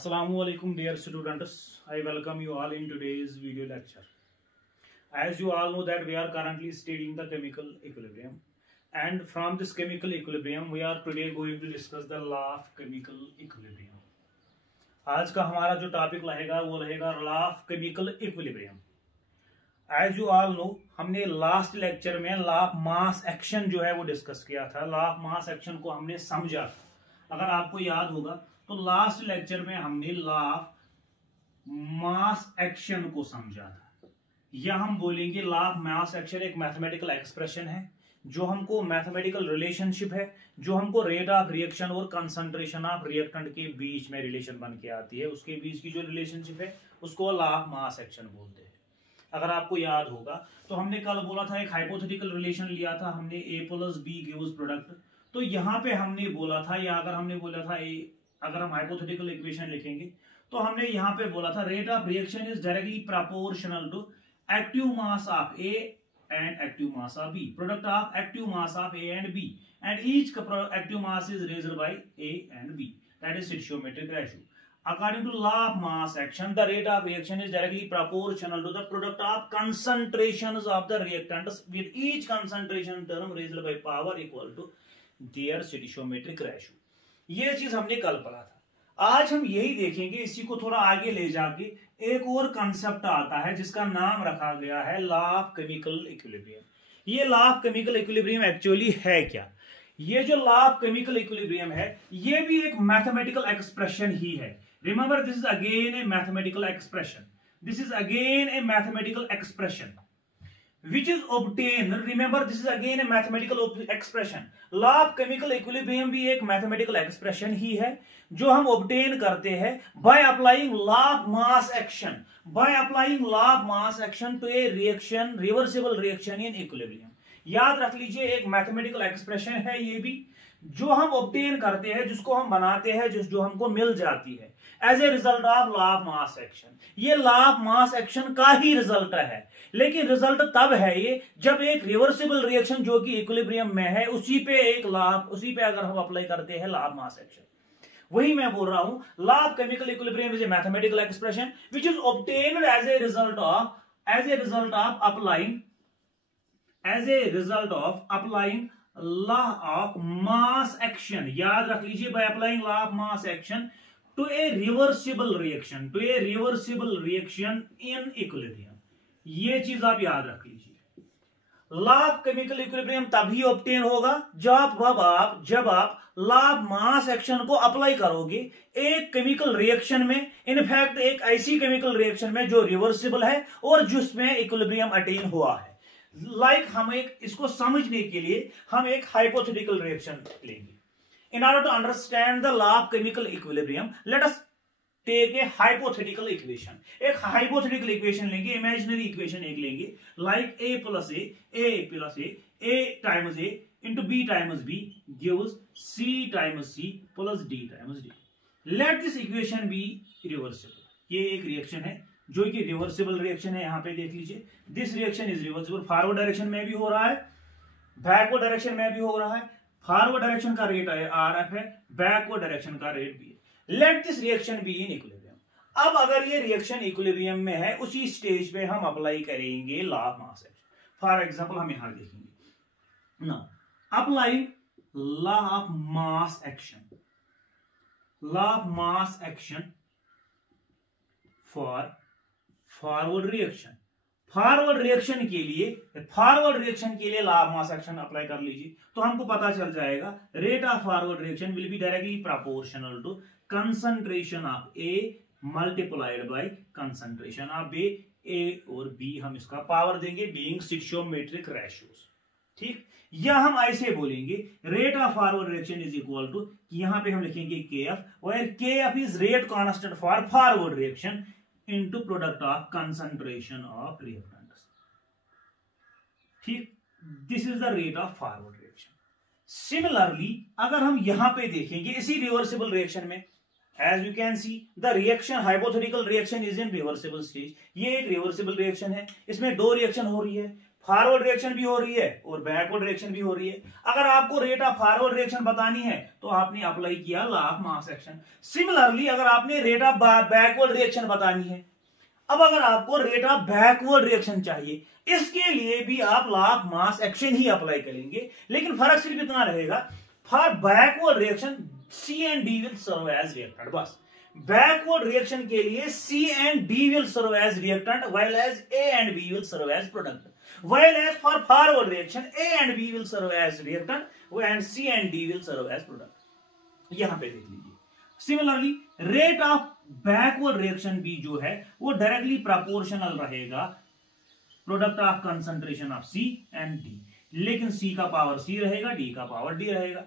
Assalamualaikum dear students, I welcome you all in today's video lecture. As you all know that we are currently studying the chemical equilibrium, and from this chemical equilibrium we are today going to discuss the law of chemical equilibrium. आज का हमारा जो topic रहेगा वो रहेगा law of chemical equilibrium. As you all know हमने last lecture में law of mass action जो है वो डिस्कस किया था. लॉ ऑफ मास एक्शन को हमने समझा था. अगर आपको याद होगा तो लास्ट लेक्चर में हमने लॉ ऑफ मास एक्शन को समझा था. या हम बोलेंगे लॉ ऑफ मास एक्शन एक मैथमेटिकल एक्सप्रेशन है जो हमको मैथमेटिकल रिलेशनशिप है, जो हमको रेट ऑफ रिएक्शन और कंसंट्रेशन ऑफ रिएक्टेंट के बीच में रिलेशन बन के आती है. उसके बीच की जो रिलेशनशिप है उसको लॉ ऑफ मास एक्शन बोलते हैं. अगर आपको याद होगा तो हमने कल बोला था एक हाइपोथेटिकल रिलेशन लिया था हमने A plus B gives product. तो यहाँ पे हमने बोला था, या अगर हमने बोला था अगर हम हाइपोथेटिकल इक्वेशन लिखेंगे तो हमने यहाँ पे बोला था rate of reaction is directly proportional to active mass of A and active mass of B, product of active mass of A and B, and each active mass is raised by A and B. That is stoichiometric ratio. According to law of mass action, the rate of reaction is directly proportional to the product of concentrations of the reactants, with each concentration term raised by power equal to their stoichiometric ratio. ये चीज हमने कल पढ़ा था. आज हम यही देखेंगे. इसी को थोड़ा आगे ले जाके एक और कंसेप्ट आता है जिसका नाम रखा गया है लॉ ऑफ केमिकल इक्विलिब्रियम. ये law of chemical equilibrium actually है क्या? ये जो लॉ ऑफ केमिकल इक्विलिब्रियम है ये भी एक मैथमेटिकल एक्सप्रेशन ही है. Remember, this is again A mathematical expression. This is again A mathematical expression which is obtained. Remember, this is again a mathematical expression. Law of chemical equilibrium भी एक mathematical expression ही है जो हम obtain करते हैं by applying law of mass action. By applying law of mass action to a reaction, reversible reaction in equilibrium. याद रख लीजिए एक mathematical expression है ये भी जो हम obtain करते हैं, जिसको हम बनाते हैं, जो हमको मिल जाती है as a result of law of mass action. ये लॉ ऑफ मास एक्शन का ही रिजल्ट है, लेकिन रिजल्ट तब है ये जब एक रिवर्सिबल रिएक्शन जो कि इक्विलिब्रियम में है उसी पे अगर हम अप्लाई करते हैं लॉ ऑफ मास एक्शन. वही मैं बोल रहा हूं law of chemical equilibrium is a mathematical expression which is obtained as a result of applying law of mass action. याद रख लीजिए by applying law of mass action to a reversible reaction in equilibrium. ये चीज आप याद रख लीजिए. Law of chemical equilibrium तभी ऑब्टेन होगा जब आप लॉ ऑफ मास एक्शन को अप्लाई करोगे एक केमिकल रिएक्शन में. इनफैक्ट एक ऐसी केमिकल रिएक्शन में जो रिवर्सिबल है और जिसमें इक्विलिब्रियम अटेन हुआ है. हम इसको समझने के लिए हम एक हाइपोथेटिकल रिएक्शन लेंगे. In order to understand the law of chemical equilibrium, let us take a hypothetical equation. एक hypothetical equation लेंगे, imaginary equation एक लेंगे, like A plus A times A into B times B gives C times C plus D times D. Let this equation be reversible. ये एक reaction है जो कि reversible reaction है. यहाँ पे देख लीजिए, this reaction is reversible. Forward direction में भी हो रहा है, backward direction में भी हो रहा है. फॉरवर्ड डायरेक्शन का रेट RF है, बैकवर्ड डायरेक्शन का रेट भी है. Let this reaction be in equilibrium. अब अगर ये रिएक्शन इक्विलिब्रियम में है उसी स्टेज पे हम अप्लाई करेंगे law of mass action. For example हम यहां देखेंगे now apply law of mass action. Law of mass action for forward reaction. Forward reaction के लिए law of mass action apply कर लीजिए तो हमको पता चल जाएगा rate of forward reaction will be directly proportional to concentration of A multiplied by concentration of B. A और बी हम इसका पावर देंगे बीइंग स्टोइचियोमेट्रिक रेशियोज. ठीक, या हम ऐसे बोलेंगे rate of forward reaction is equal to, यहां पे हम लिखेंगे KF, where KF is rate constant for forward reaction into product of concentration of reactants. ठीक, this is the rate of forward reaction. Similarly, अगर हम यहां पे देखेंगे इसी रिवर्सिबल रिएक्शन में, as you can see the reaction hypothetical reaction is in reversible stage. ये एक रिवर्सिबल रिएक्शन है, इसमें दो रिएक्शन हो रही है. फॉरवर्ड रिएक्शन भी हो रही है और बैकवर्ड रिएक्शन भी हो रही है। अगर आपको रेट ऑफ फॉरवर्ड रिएक्शन बतानी है तो आपने अप्लाई किया law of mass action. Similarly अगर आपने रेट ऑफ बैकवर्ड रिएक्शन बतानी है, अब अगर आपको रेट ऑफ बैकवर्ड रिएक्शन चाहिए, इसके लिए भी आप लॉ ऑफ मास एक्शन ही अप्लाई करेंगे, लेकिन फर्क सिर्फ इतना रहेगा, for backward reaction C and D will serve as reactant. बस बैकवर्ड रिएक्शन के लिए C and D will serve as reactant, while as A and B will serve as product. While as for forward reaction, A and B will serve as reactant and C and D will serve as product. यहां पे देख लीजिए। Similarly, rate of backward reaction भी जो है वो directly proportional रहेगा product of concentration of C and D, लेकिन C का पावर C रहेगा, D का पावर D रहेगा।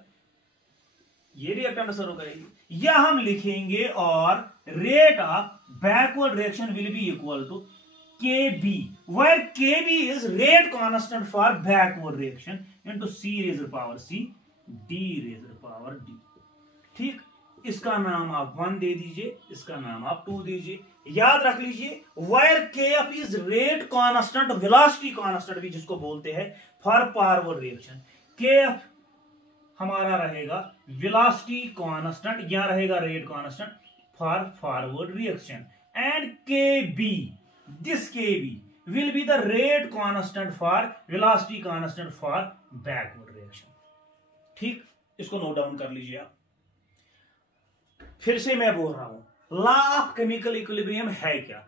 ये रिएक्टेंट सर्व करेगी। या हम लिखेंगे और rate of backward reaction will be equal to Kb, where Kb is rate constant for backward reaction into C raised to power C, D raised to power D। ठीक, इसका नाम आप 1 दे दीजिए, इसका नाम आप 2 दीजिए। याद रख लीजिए where Kf is rate constant, velocity constant भी जिसको बोलते हैं for forward reaction। Kf हमारा रहेगा velocity constant, यहां रहेगा rate constant for forward reaction, and Kb, this Kb will be the rate constant for velocity constant for backward reaction। ठीक, इसको नोट डाउन कर लीजिए आप। फिर से मैं बोल रहा हूं, लॉ ऑफ केमिकल इक्विलिब्रियम है क्या?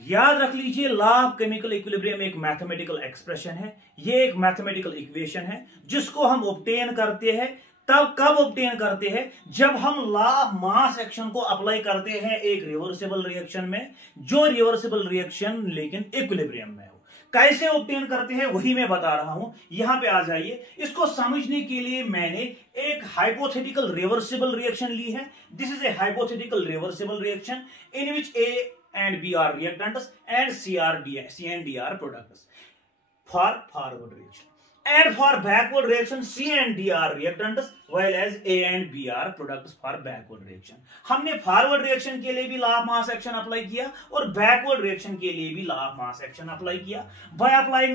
याद रख लीजिए, लॉ ऑफ केमिकल इक्विलिब्रियम एक मैथमेटिकल एक्सप्रेशन है, ये एक मैथमेटिकल इक्वेशन है जिसको हम ऑब्टेन करते हैं। तब कब ऑब्टेन करते हैं? जब हम लॉ ऑफ मास एक्शन को अप्लाई करते हैं एक रिवर्सिबल रिएक्शन में, जो रिवर्सिबल रिएक्शन लेकिन इक्विलिब्रियम में हो। कैसे ऑब्टेन करते हैं वही मैं बता रहा हूं। यहां पे आ जाइए, इसको समझने के लिए मैंने एक हाइपोथेटिकल रिवर्सिबल रिएक्शन ली है। This is a hypothetical reversible reaction in which A and B are reactants and C and D are products for forward reaction, and for backward reaction C and D are reactants while as A and B are products for backward reaction। हमने forward reaction के लिए भी law of mass action apply किया और backward reaction के लिए भी law of mass action apply किया। by applying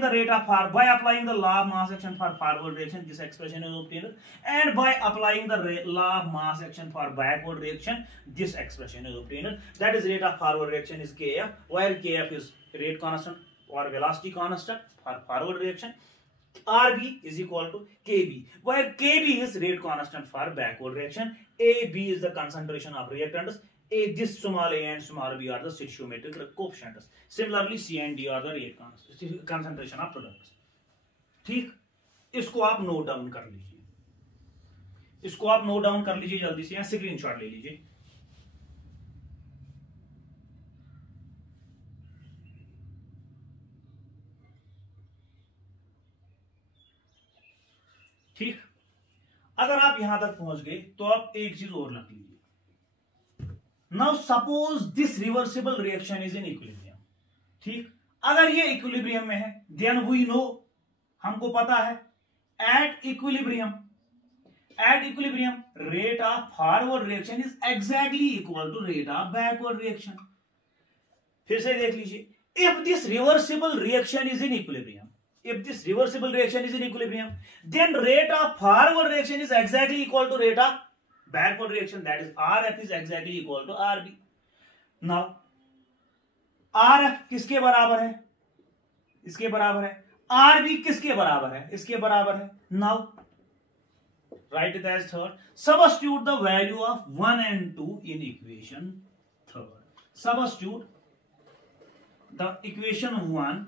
the law of mass action for forward reaction, this expression is obtained, and by applying the law of mass action for backward reaction, this expression is obtained। that is, rate of forward reaction is Kf, where Kf is rate constant or velocity constant for forward reaction, Rb is equal to Kb, where Kb is rate constant for backward reaction, Ab is the concentration of reactants, this small a and small b are the stoichiometric coefficients, similarly C and D are the rate concentration of products। ठीक, इसको आप note down कर लीजिए, इसको आप note down कर लीजिए जल्दी से, यहां स्क्रीनशॉट ले लीजिए। ठीक, अगर आप यहां तक पहुंच गए तो आप एक चीज और रख लीजिए। Now suppose this reversible reaction is in equilibrium. ठीक, अगर ये इक्विलिब्रियम में है, देन वी नो, हमको पता है at equilibrium rate of forward reaction is exactly equal to rate of backward reaction. फिर से देख लीजिए, if this reversible reaction is in equilibrium, then rate of forward reaction is exactly equal to rate of backward reaction, that is Rf is exactly equal to Rb। now Rf किसके बराबर है? इसके बराबर है। Rb किसके बराबर है? इसके बराबर है। now write it as third, substitute the value of 1 and 2 in equation third। substitute the equation 1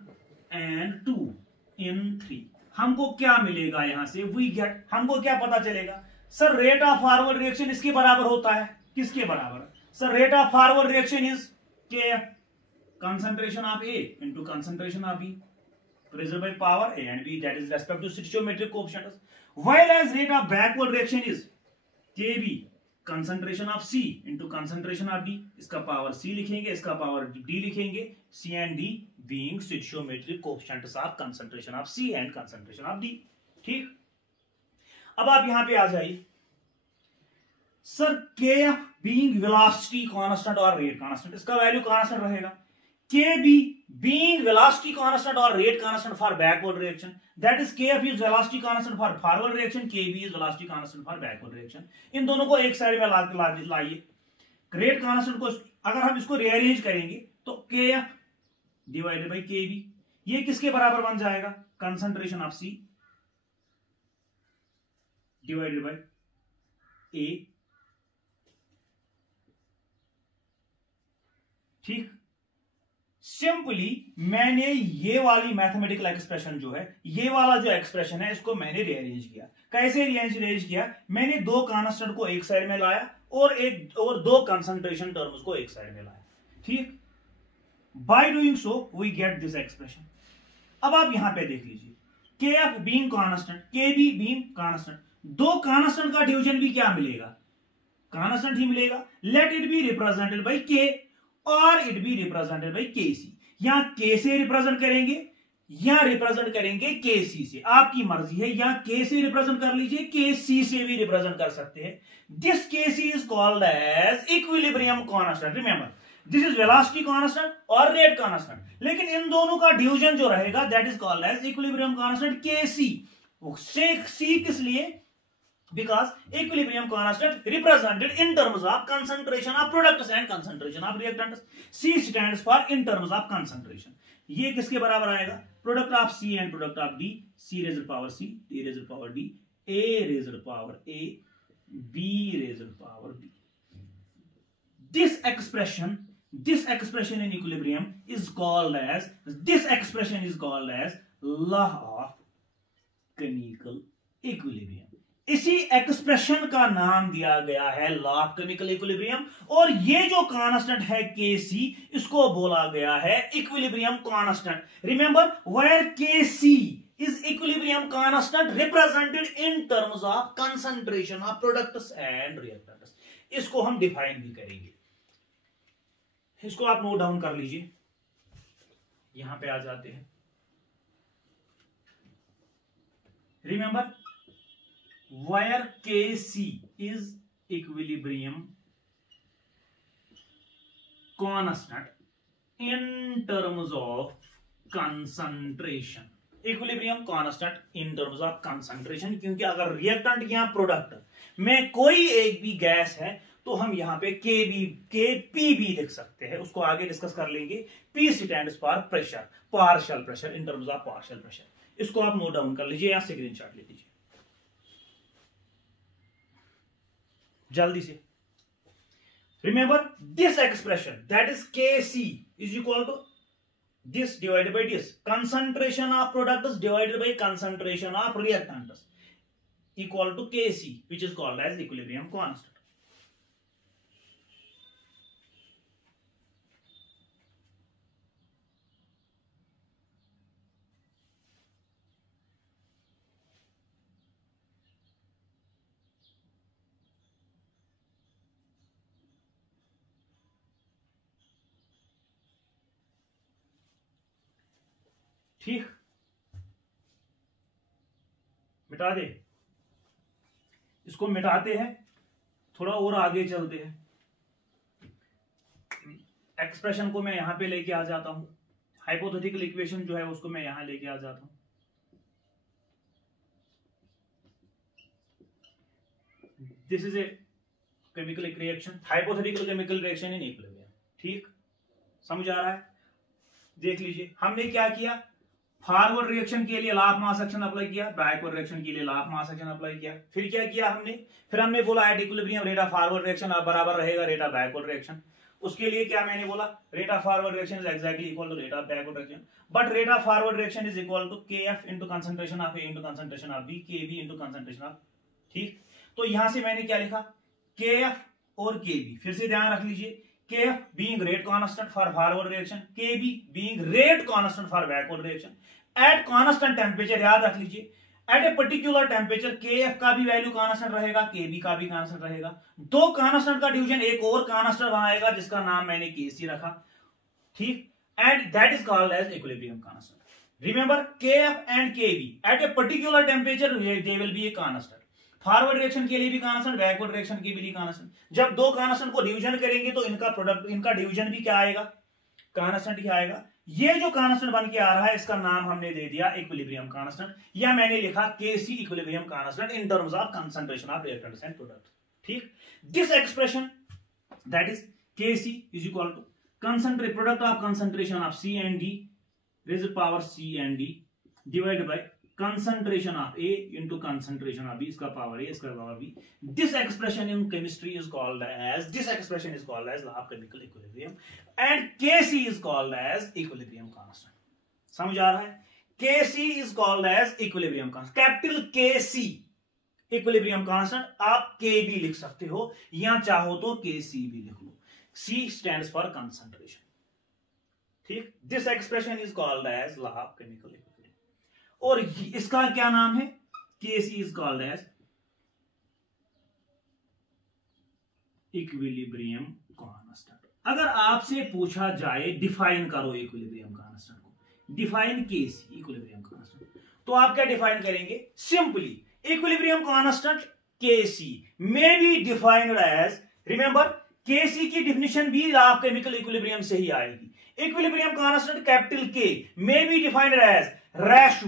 and 2 in 3। हमको क्या मिलेगा यहां से? वी गेट, हमको क्या पता चलेगा? Sir rate of forward reaction इसके बराबर होता है, किसके बराबर? Sir rate of forward reaction is K concentration of A into concentration of B raised by power A and B, that is respect to stoichiometric coefficients, while as rate of backward reaction is Kb concentration of C into concentration of D। इसका power C लिखेंगे, इसका power D लिखेंगे, C and D being stoichiometric coefficients of concentration of C and concentration of D। ठीक, अब आप यहां पे आ जाइए, sir Kf being velocity constant और rate constant, इसका वैल्यू constant रहेगा। Kb being velocity constant or rate constant for backward reaction, that is Kf is velocity constant for forward reaction, Kb is velocity constant for backward reaction. इन दोनों को एक side में लाइए. Rate constant को अगर हम इसको रीअरेंज करेंगे तो Kf डिवाइडेड बाई Kb, ये किसके बराबर बन जाएगा? Concentration of C divided by A. ठीक. सिंपली मैंने ये वाली मैथमेटिकल एक्सप्रेशन जो है, ये वाला जो एक्सप्रेशन है, इसको मैंने रीअरेंज किया. कैसे रीअरेंज किया? मैंने दो कांस्टेंट को एक साइड में लाया और दो कंसंट्रेशन टर्म्स को एक साइड में लाया. ठीक. By doing so we get this expression. अब आप यहां पे देख लीजिए, Kf being constant, Kb being constant, दो कांस्टेंट का डिवीजन भी क्या मिलेगा? कांस्टेंट ही मिलेगा. Let it be represented by K और it be represented by Kc. यहां K से रिप्रेजेंट करेंगे या रिप्रेजेंट करेंगे Kc से, आपकी मर्जी है. यहां K से रिप्रेजेंट कर लीजिए, Kc से भी रिप्रेजेंट कर सकते हैं. This Kc is called as equilibrium constant. Remember, this is velocity constant और रेट कांस्टेंट, लेकिन इन दोनों का डिवीजन जो रहेगा that is called as equilibrium constant Kc. C किस लिए? Because equilibrium constant represented in terms of concentration of products and concentration of reactants. C stands for in terms of concentration. ये किसके बराबर आएगा? Product of C and product of D. C raised to power C, D raised to power D, A raised to power A, B raised to power B. This expression in equilibrium is called as law of chemical equilibrium. इसी expression का नाम दिया गया है law of chemical equilibrium. और ये जो constant है Kc, इसको बोला गया है equilibrium constant. Remember, where Kc is equilibrium constant represented in terms of concentration of products and reactants. इसको हम डिफाइन भी करेंगे. इसको आप नोट डाउन कर लीजिए. यहां पे आ जाते हैं. Remember, where Kc is equilibrium constant in terms of concentration. Equilibrium constant in terms of concentration, क्योंकि अगर रिएक्टेंट या प्रोडक्ट में कोई एक भी गैस है तो हम यहां पे Kp भी लिख सकते हैं. उसको आगे डिस्कस कर लेंगे. P stands for pressure, partial pressure, in terms of partial pressure. इसको आप नोट डाउन कर लीजिए या स्क्रीनशॉट ले लीजिए जल्दी से. Remember, this expression that is Kc is equal to this divided by this, concentration of products divided by concentration of reactants equal to Kc, which is called as equilibrium constant. ठीक. मिटा दे. इसको मिटाते हैं, थोड़ा और आगे चलते हैं. एक्सप्रेशन को मैं यहां पे लेके आ जाता हूं. हाइपोथेटिकल इक्वेशन जो है उसको मैं यहां लेके आ जाता हूं. This is a chemical reaction, hypothetical chemical reaction in equilibrium. ठीक, समझ आ रहा है? देख लीजिए, हमने क्या किया? फॉरवर्ड रिएक्शन के लिए law of mass action apply किया, बैकवर्ड रिएक्शन के लिए law of mass action apply किया. फिर क्या किया हमने? फिर हमने बोला eight equilibrium rate of forward reaction बराबर रहेगा रेट ऑफ बैकवर्ड रिएक्शन. उसके लिए क्या मैंने बोला? Rate of forward reaction is exactly equal to rate of backward reaction, but rate of forward reaction is equal to Kf into concentration of A into concentration of B, Kb into concentration of. ठीक, तो यहां से मैंने क्या लिखा? Kf और Kb. फिर से ध्यान रख लीजिए, Kf being rate constant for forward reaction, Kb being rate constant for backward reaction. At constant temperature, याद रख लीजिए, at a particular temperature Kf का भी वैल्यू कांस्टेंट रहेगा, Kb का भी कांस्टेंट रहेगा. दो कांस्टेंट का डिवीजन एक और कांस्टेंट बनाएगा जिसका नाम मैंने Kc रखा. ठीक, and that is called as equilibrium constant. Remember, Kf and Kb at a particular temperature they will be a constant. Forward reaction के लिए भी कांस्टेंट, बैकवर्ड रिएक्शन के लिए भी कांस्टेंट. जब दो कांस्टेंट को डिवीजन करेंगे तो इनका प्रोडक्ट, इनका डिवीजन भी क्या आएगा? कांस्टेंट ही आएगा। ये जो कांस्टेंट बन के आ रहा है इसका नाम हमने दे दिया इक्विलिब्रियम कांस्टेंट, या मैंने लिखा KC equilibrium constant in terms of concentration of reactants and product. ठीक, this expression that is KC is equal to concentrate product of concentration of C and D raise power C and D divided by concentration of A into concentration of B, इसका power A इसका power B. This expression in chemistry is called as law of chemical equilibrium and Kc is called as equilibrium constant. समझ आ रहा है? Kc is called as equilibrium constant. Capital Kc equilibrium constant, आप Kb लिख सकते हो या चाहो तो Kc भी लिख लो. C stands for concentration. ठीक, this expression is called as law of chemical equilibrium. और इसका क्या नाम है? Kc is called as equilibrium constant. अगर आपसे पूछा जाए डिफाइन करो इक्विलिब्रियम कांस्टेंट को, डिफाइन Kc इक्विलिब्रियम कांस्टेंट, तो आप क्या डिफाइन करेंगे? Simply equilibrium constant Kc may be defined as, remember Kc की डिफिनेशन भी लॉ ऑफ केमिकल इक्विलिब्रियम से ही आएगी। Equilibrium constant capital K may be defined as ratio,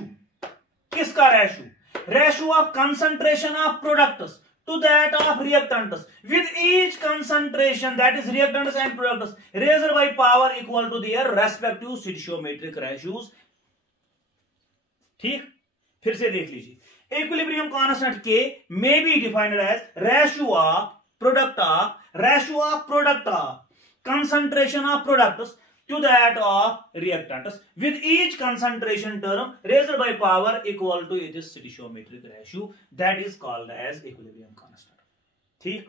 किसका रेशो? Ratio of concentration of products to that of reactants with each concentration that is reactants and products raised by power equal to their respective stoichiometric ratios. ठीक, फिर से देख लीजिए, equilibrium constant K may be defined as ratio of product of concentration of products to that of reactants with each concentration term raised by power equal to its stoichiometric ratio, that is called as equilibrium constant. ठीक,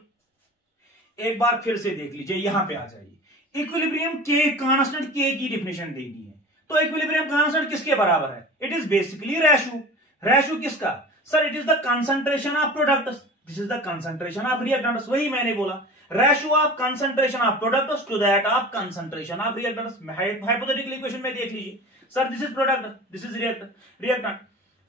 एक बार फिर से देख लीजिए, यहां पे आ जाइए। Equilibrium के कांस्टेंट K की डिफिनेशन दे दी है, तो इक्विलिब्रियम कांस्टेंट किसके बराबर है? It is basically ratio. Ratio किसका? Sir it is the concentration of products, this is the concentration of reactants. वही मैंने बोला, ratio of concentration of products to that of concentration of reactants. Hypothetical equation में देख लीजिए, sir this is product, this is reactant,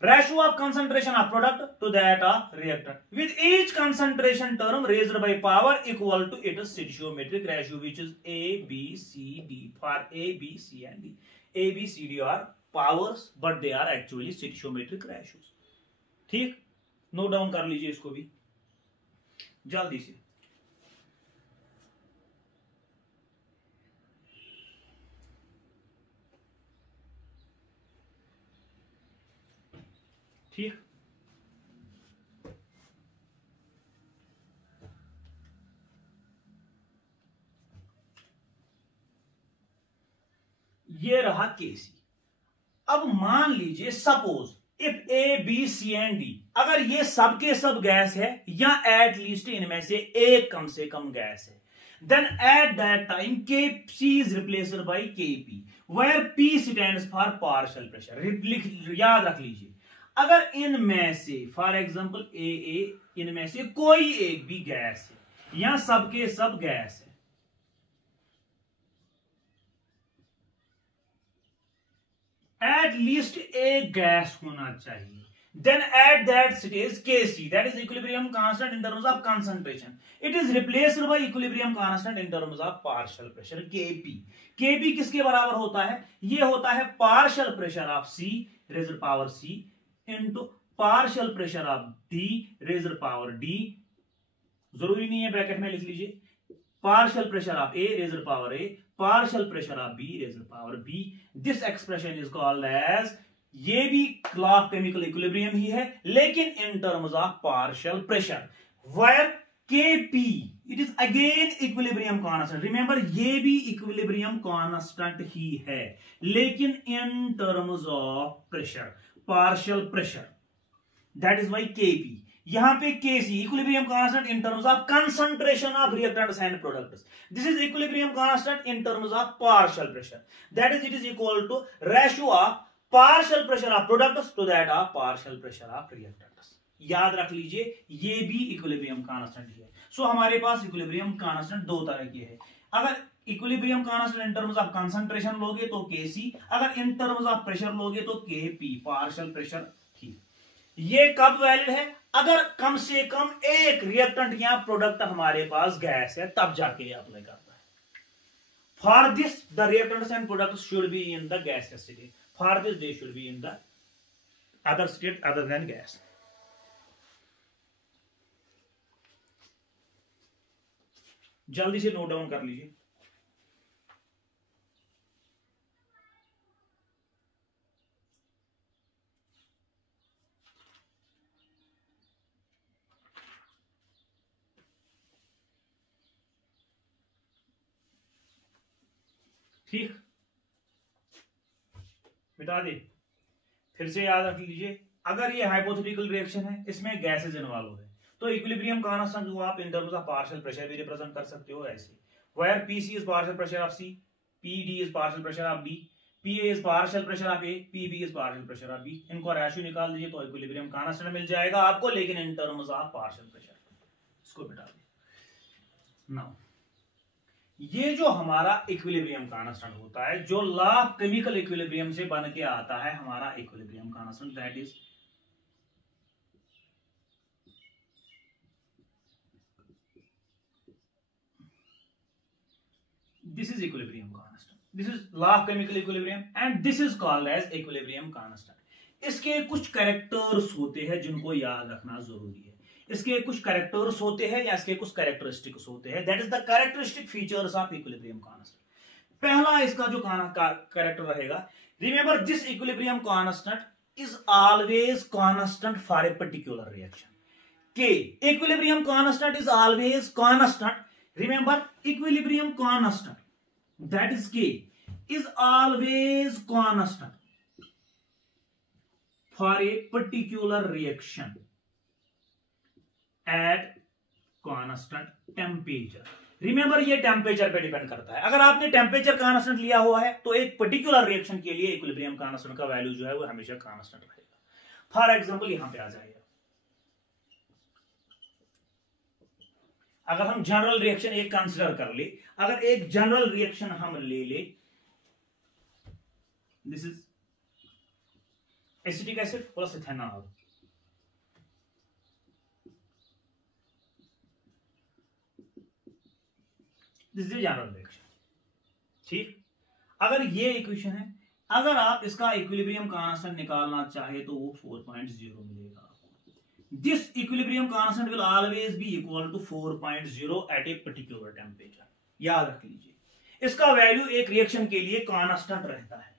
ratio of concentration of product to that of reactant with each concentration term raised by power equal to its stoichiometric ratio which is A B C D for A B C and D. A B C D are powers but they are actually stoichiometric ratios. ठीक, note down कर लीजिए इसको भी जल्दी से। ठीक, ये रहा Kc। अब मान लीजिए suppose if A B C and D, अगर ये सब के सब गैस है या एट लीस्ट इनमें से एक कम से कम गैस है, then at that time Kc is replaced by Kp where P stands for partial pressure। याद रख लीजिए, अगर इनमें से फॉर एग्जांपल A इनमें से कोई एक भी गैस है या सबके सब गैस है, एट लीस्ट एक गैस होना चाहिए, then at that stage Kc, that is equilibrium constant in terms of concentration, it is replaced by equilibrium constant in terms of partial pressure Kp। Kp किसके बराबर होता है? ये होता है partial pressure of C raised power C into partial pressure of D raised power D। जरूरी नहीं है ब्रैकेट में लिख लीजिए, partial pressure of A raised power A, partial pressure of B raised power B। This expression is called as, ये भी law of chemical equilibrium ही है लेकिन in terms of partial pressure, where Kp it is again equilibrium constant. Remember ये भी equilibrium constant ही है लेकिन in terms of pressure, partial pressure, that is why Kp। यहां पे Kc equilibrium constant in terms of concentration of reactants and products, this is equilibrium constant in terms of partial pressure, that is it is equal to ratio of partial pressure of products to that of partial pressure of reactants. याद रख लीजिए ये भी equilibrium constant है। सो हमारे पास equilibrium constant दो तरह के हैं, अगर equilibrium constant in terms of concentration लोगे तो Kc, अगर इन टर्म्स ऑफ प्रेशर लोगे तो Kp, पार्शियल प्रेशर। ठीक, ये कब वैलिड है? अगर कम से कम एक रिएक्टेंट या प्रोडक्ट हमारे पास गैस है तब जाके अप्लाई करता है। For this, the reactants and products should be in the gaseous state. For this, they should be in the other state other than gas. जल्दी से नोट डाउन कर लीजिए। ठीक, मिटा दे, फिर से याद रख लीजिए। अगर ये हाइपोथेटिकल रिएक्शन है, इसमें गैसेज इन्वॉल्व है, तो इक्विलिब्रियम कांस्टेंट को आप in terms of partial pressure भी रिप्रेजेंट कर सकते हो ऐसे, where PC is partial pressure of C, PD is partial pressure of B, PA is partial pressure of A, PB is partial pressure of B. इनको ratio निकाल दीजिए तो equilibrium constant मिल जाएगा आपको, लेकिन in terms of partial pressure. इसको मिटा दे। नाउ ये जो हमारा इक्विलिब्रियम कांस्टेंट होता है, जो लॉ ऑफ केमिकल इक्विलिब्रियम से बन के आता है हमारा equilibrium constant, that is this is equilibrium constant. This is law of chemical equilibrium and this is called as equilibrium constant. इसके कुछ कैरेक्टर्स होते हैं जिनको याद रखना जरूरी है। इसके कुछ कैरेक्टर्स होते हैं या इसके कुछ कैरेक्टरिस्टिक्स होते हैं, that is the characteristic features of equilibrium constant. पहला इसका जो कैरेक्टर रहेगा, remember this equilibrium constant is always constant for a particular reaction. K equilibrium constant is always constant, remember equilibrium constant that is K is always constant for a particular reaction at constant temperature. Remember ये temperature पे depend करता है। अगर आपने temperature constant लिया हुआ है तो एक पर्टिकुलर रिएक्शन के लिए इक्विलिब्रियम कांस्टेंट का वैल्यू जो है वो हमेशा कांस्टेंट रहेगा। फॉर एग्जांपल यहां पे आ जाएगा, अगर हम जनरल रिएक्शन एक कंसिडर कर ले, अगर एक जनरल रिएक्शन हम ले, this is acetic acid plus ethanol, this is general reaction. ठीक, अगर ये इक्वेशन है, अगर आप इसका इक्विलिब्रियम कांस्टेंट निकालना चाहे तो वो 4.0 मिलेगा। This equilibrium constant will always be equal to 4.0 at a particular temperature. याद रख लीजिए, इसका वैल्यू एक रिएक्शन के लिए कांस्टेंट रहता है।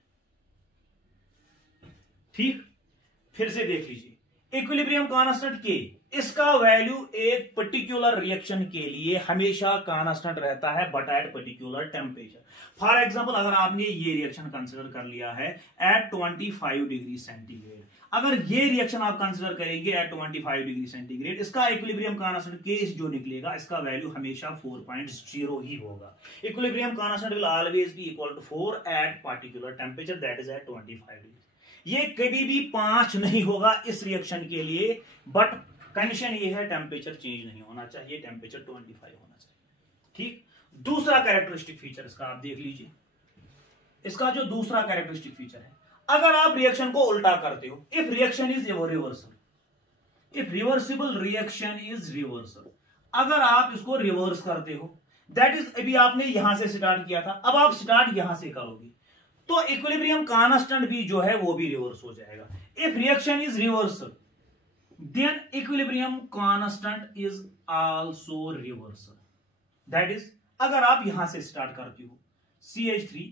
ठीक, फिर से देख लीजिए, इक्विलिब्रियम कांस्टेंट के, इसका वैल्यू एक पर्टिकुलर रिएक्शन के लिए हमेशा कांस्टेंट रहता है but at particular temperature. For example अगर आपने ये रिएक्शन कंसिडर कर लिया है एट 25 डिग्री सेंटीग्रेड, अगर ये रिएक्शन आप कंसिडर करेंगे एट 25 डिग्री सेंटीग्रेड, इसका इक्विलिब्रियम कांस्टेंट केस जो निकलेगा, इसका वैल्यू हमेशा 4.0 ही होगा। Equilibrium constant will always be equal to 4 at particular temperature, that is at 25 degree. ये कभी भी 5 नहीं होगा इस रिएक्शन के लिए, बट कंडीशन ये है टेम्परेचर चेंज नहीं होना चाहिए, टेम्परेचर 25 होना चाहिए। ठीक, दूसरा कैरेक्टरिस्टिक फीचर इसका आप देख लीजिए। इसका जो दूसरा कैरेक्टरिस्टिक फीचर है, अगर आप रिएक्शन को उल्टा करते हो, if reaction is reversal, if reversible reaction is reversal, अगर आप इसको रिवर्स करते हो, दैट इज, अभी आपने यहां से स्टार्ट किया था, अब आप स्टार्ट यहां से करोगे तो इक्विलिब्रियम कांस्टेंट भी जो है वो भी रिवर्स हो जाएगा। If reaction is reversal then equilibrium constant is also reversal, that is, अगर आप यहां से स्टार्ट करते हो CH3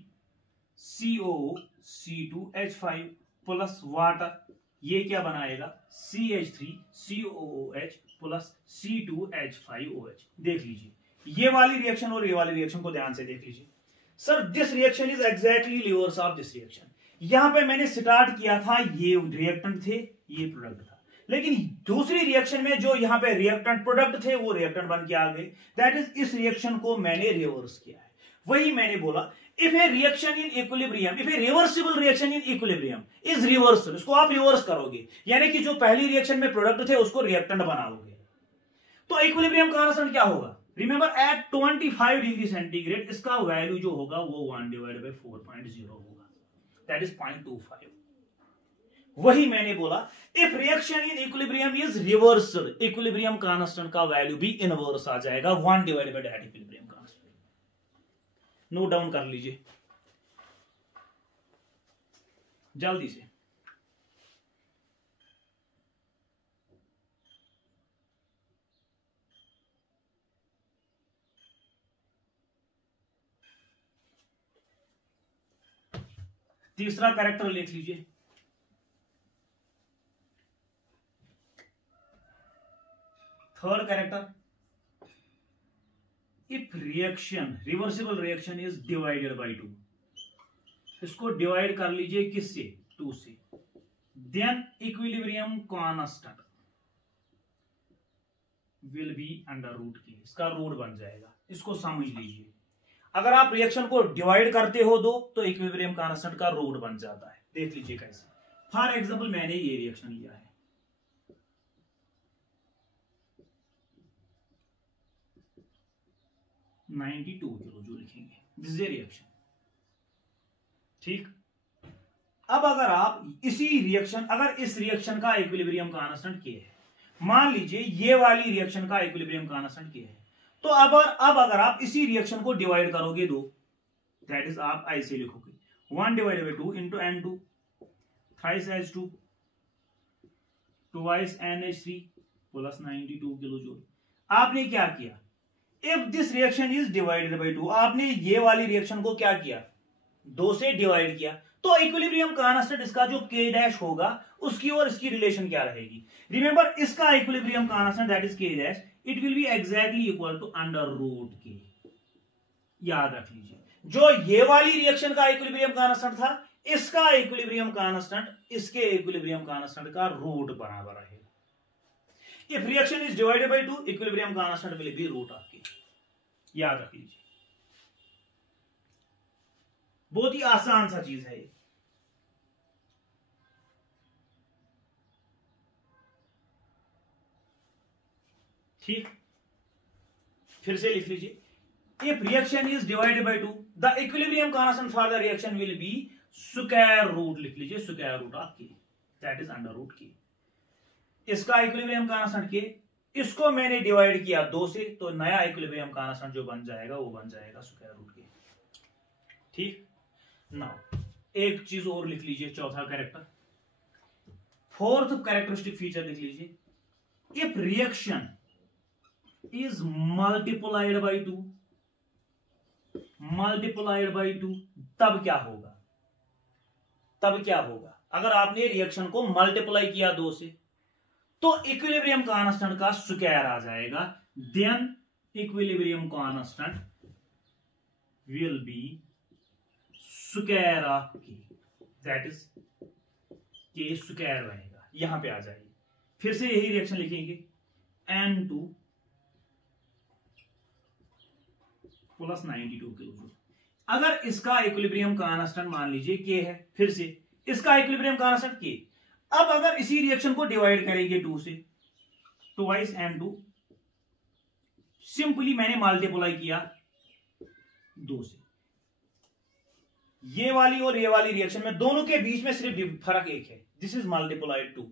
COO C2H5 plus water, ये क्या बनाएगा CH3 COOH प्लस C2H5OH। देख लीजिए ये वाली रिएक्शन और ये वाली रिएक्शन को ध्यान से देख लीजिए। Sir this reaction is exactly reverse of this reaction. यहां पे मैंने स्टार्ट किया था, ये रिएक्टेंट थे, ये प्रोडक्ट था, लेकिन दूसरी रिएक्शन में जो यहां पे रिएक्टेंट प्रोडक्ट थे वो रिएक्टेंट बन के आ गए, दैट इज इस रिएक्शन को मैंने रिवर्स किया है। वही मैंने बोला, if A reaction in equilibrium, if A reversible reaction in equilibrium is reversal, इसको आप रिवर्स करोगे, यानी कि जो पहली रिएक्शन में प्रोडक्ट थे उसको रिएक्टेंट बनाओगे, तो इक्विलिब्रियम कांस्टेंट क्या होगा, रिमेंबर एट 25 डिग्री सेंटीग्रेड इसका वैल्यू जो होगा वो 1/4.0 होगा, दैट इज 0.25। वही मैंने बोला, if reaction in equilibrium is reversal, equilibrium constant का वैल्यू भी इनवर्स आ जाएगा 1/that equilibrium constant. Note down कर लीजिए जल्दी से। तीसरा कैरेक्टर लिख लीजिए, third character, if reaction reversible reaction is divided by 2, इसको डिवाइड कर लीजिए किससे, 2 से, then equilibrium constant will be under root के, इसका रूट बन जाएगा। इसको समझ लीजिए, अगर आप रिएक्शन को डिवाइड करते हो दो तो इक्विलिब्रियम कांस्टेंट का रूट बन जाता है। देख लीजिए कैसे। फॉर एग्जांपल मैंने ये रिएक्शन लिया है, $92 किलो जो लिखेंगे, दिस इज ए रिएक्शन। ठीक, अब अगर आप इसी रिएक्शन, अगर इस रिएक्शन का इक्विलिब्रियम कांस्टेंट K है, मान लीजिए ये वाली रिएक्शन का इक्विलिब्रियम कांस्टेंट K है, तो अब अगर आप इसी रिएक्शन को डिवाइड करोगे दो, दैट इज आप ऐसे लिखोगे 1 divided by 2 into N2 thrice H2 twice NH3 plus 92 kilo joule. आपने क्या किया, if this reaction is divided by 2, आपने ये वाली रिएक्शन को क्या किया, 2 से डिवाइड किया, तो इक्विलिब्रियम कांस्टेंट इसका जो K डैश होगा उसकी और इसकी रिलेशन क्या रहेगी। रिमेंबर, इसका equilibrium constant that is K dash, it will be exactly equal to under root K। याद रख लीजिए, जो ये वाली रिएक्शन का इक्विलिब्रियम कांस्टेंट था, इसका इक्विलिब्रियम कांस्टेंट इसके इक्विलिब्रियम कांस्टेंट का रूट बराबर रहेगा। If reaction is divided by 2, equilibrium constant will be root of K। याद रख लीजिए, बहुत ही आसान सा चीज है ये। ठीक, फिर से लिख लीजिए, if reaction is divided by 2, the equilibrium constant for the reaction will be square root, लिख लीजिए square root of K, that is under root K। इसका इक्विलिब्रियम कांस्टेंट K, इसको मैंने डिवाइड किया 2 से, तो नया इक्विलिब्रियम कांस्टेंट जो बन जाएगा वो बन जाएगा स्क्वायर रूट K। ठीक, नाउ एक चीज और लिख लीजिए, चौथा कैरेक्टर, फोर्थ कैरेक्टरिस्टिक फीचर लिख लीजिए, if reaction is multiplied by 2, multiplied by 2, तब क्या होगा, तब क्या होगा, अगर आपने रिएक्शन को मल्टीप्लाई किया 2 से, तो इक्विलिब्रियम कांस्टेंट का स्क्वायर आ जाएगा, then equilibrium constant will be square of K, that is K square बनेगा। यहां पे आ जाइए, फिर से यही रिएक्शन लिखेंगे, N2 प्लस 92 किलो जूल। अगर इसका इक्विलिब्रियम कांस्टेंट मान लीजिए K है, फिर से इसका इक्विलिब्रियम कांस्टेंट K, अब अगर इसी रिएक्शन को डिवाइड करेंगे 2 से, ट्वाइस N2, सिंपली मैंने मल्टीप्लाई किया 2 से, ये वाली और ये वाली रिएक्शन में दोनों के बीच में सिर्फ फर्क एक है, this is multiplied 2,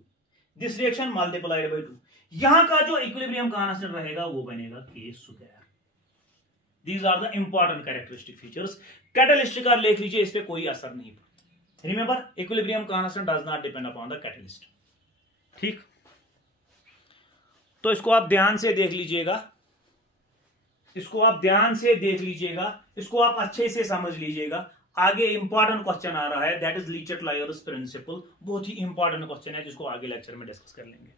this reaction multiplied by 2, यहां का जो इक्विलिब्रियम कांस्टेंट रहेगा वो बनेगा K square. These are the important characteristic features. Catalyst का लिख लीजिए, इस पे कोई असर नहीं पड़ता। Remember, equilibrium constant does not depend upon the catalyst. ठीक, तो इसको आप ध्यान से देख लीजिएगा, इसको आप ध्यान से देख लीजिएगा, इसको आप अच्छे से समझ लीजिएगा। आगे इंपॉर्टेंट क्वेश्चन आ रहा है, दैट इज लीचट-लायर्स प्रिंसिपल, बहुत ही इंपॉर्टेंट क्वेश्चन है जिसको आगे लेक्चर में डिस्कस कर लेंगे।